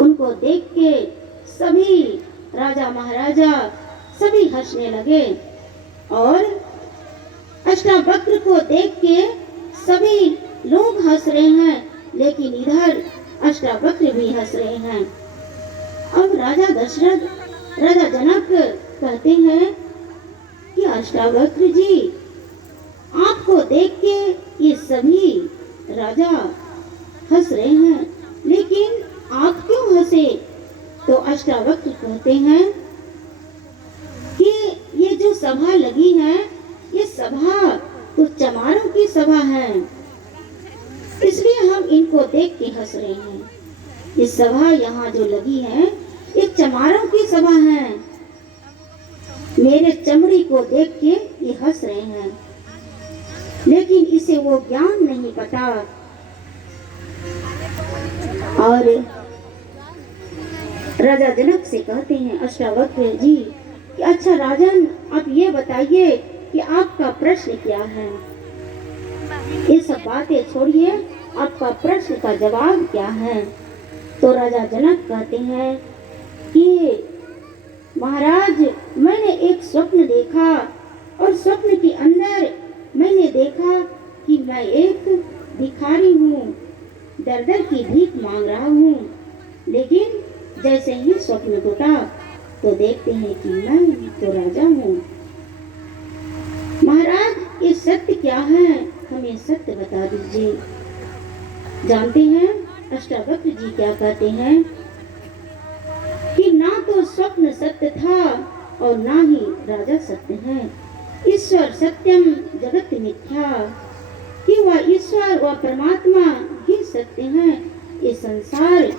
उनको देख के सभी राजा महाराजा सभी हंसने लगे और अष्टावक्र को देख के सभी लोग हंस रहे हैं, लेकिन इधर अष्टावक्र भी हंस रहे हैं। अब राजा दशरथ, राजा जनक कहते हैं कि अष्टावक्र जी, आपको देख के ये सभी राजा हंस रहे हैं, लेकिन आप क्यों हंसे? तो अष्टावक्र कहते हैं कि ये जो सभा लगी है, ये सभा तो चमारों की सभा है, इसलिए हम इनको देख के हंस रहे हैं। ये सभा यहाँ जो लगी है, ये चमारों की सभा है, मेरे चमड़ी को देख के ये हंस रहे हैं, लेकिन इसे वो ज्ञान नहीं पता। और राजा जनक से कहते हैं अष्टावक्र जी कि अच्छा राजन, आप ये बताइए कि आपका प्रश्न क्या है? ये सब बातें छोड़िए, आपका प्रश्न का जवाब क्या है? तो राजा जनक कहते हैं कि महाराज, मैंने एक स्वप्न देखा और स्वप्न के अंदर मैंने देखा कि मैं एक भिखारी हूँ, दर दर की भीख मांग रहा हूँ, लेकिन जैसे ही स्वप्न टूटा तो देखते हैं कि मैं तो राजा हूँ। महाराज, ये सत्य क्या है? हमें सत्य बता दीजिए। जानते हैं अष्टावक्र जी क्या कहते हैं कि ना तो स्वप्न सत्य था और ना ही राजा सत्य है। ईश्वर सत्यम जगत मिथ्या, कि वह ईश्वर व परमात्मा ही सत्य है, ये संसार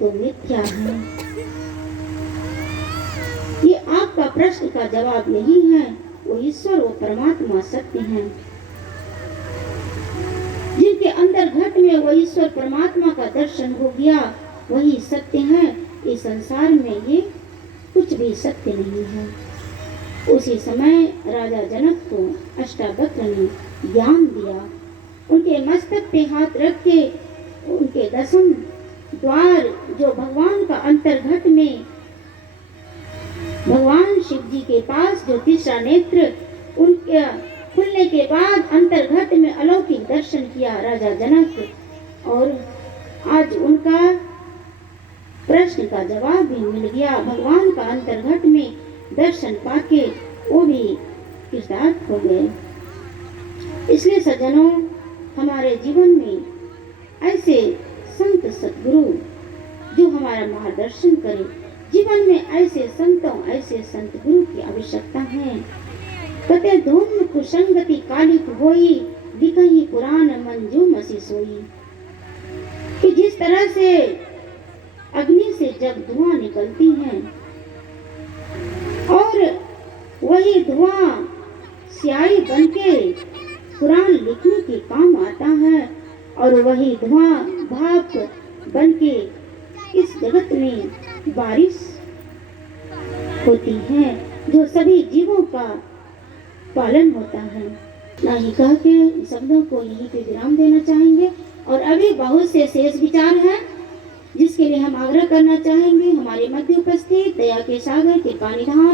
तो मिथ्या है। ये आपका प्रश्न का जवाब यही है, वो ईश्वर व परमात्मा सत्य हैं। जिनके अंदर घट में वो ईश्वर परमात्मा का दर्शन हो गया, वही सत्य है। इस संसार में ये कुछ भी सत्य नहीं है। उसी समय राजा जनक को अष्टावक्र ने ज्ञान दिया। उनके मस्तक पे हाथ रख के उनके दसम द्वार, जो भगवान का अंतर्घट में भगवान शिव जी के पास जो तीसरा नेत्र उनके खुलने के बाद अंतर्घट में अलौकिक दर्शन किया राजा जनक, और आज उनका प्रश्न का जवाब भी मिल गया। भगवान का अंतर्घट में दर्शन पाके वो भी कृतार्थ हो गए। इसलिए सज्जनों, हमारे जीवन में ऐसे संत सद्गुरु जो हमारा मार्गदर्शन करे, जीवन में ऐसे संतों, ऐसे संत गुरु की आवश्यकता है। कते धूम कुसंगति कालिक होई, दिखही पुराण मंजू मसी सोई। कि जिस तरह से अग्नि से जब धुआं निकलती है और वही धुआं स्याही बनके कुरान लिखने के काम आता है, और वही धुआं भाप बनके इस जगत में बारिश होती है, जो सभी जीवों का पालन होता है। ना ही कह के शब्दों को यहीं पे विराम देना चाहेंगे। और अभी बहुत से शेष विचार हैं जिसके लिए हम आग्रह करना चाहेंगे। हमारे मध्य उपस्थित दया के सागर के पानीधाम